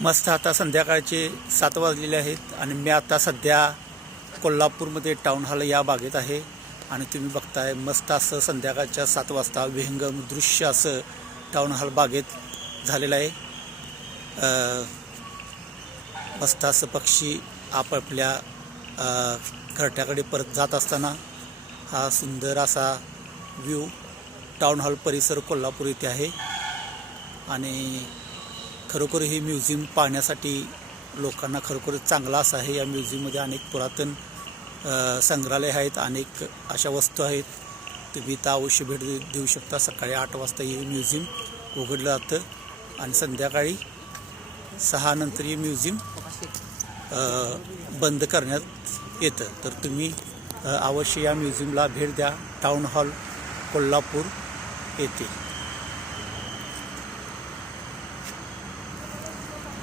मस्त आता संध्याकाळचे 7 वाजलेले आहेत आणि मी आता सध्या कोल्हापूरमध्ये टाऊन हॉल या बागेत आहे आणि तुम्ही बघताय मस्त असं संध्याकाळच्या 7 वाजता विहंगम दृश्य असं टाऊन हॉल बागेत झालेलं आहे। मस्त असं पक्षी आपापल्या घरट्याकडे परत जात असताना हा सुंदर असा व्ह्यू टाऊन हॉल परिसर कोल्हापूर येथे आहे आणि खरोखर हे म्युझियम पाहण्यासाठी लोकांना खरोखरच चांगला असं आहे। या म्युझियममध्ये अनेक पुरातन संग्रहालय आहेत, अनेक अशा वस्तू आहेत। तुम्ही इथं अवश्य भेट देऊ शकता। सकाळी 8 वाजता हे म्युझियम उघडलं जातं आणि संध्याकाळी 6 नंतर हे म्युझियम बंद करण्यात येतं। तर तुम्ही अवश्य या म्युझियमला भेट द्या, टाऊन हॉल कोल्हापूर येथे।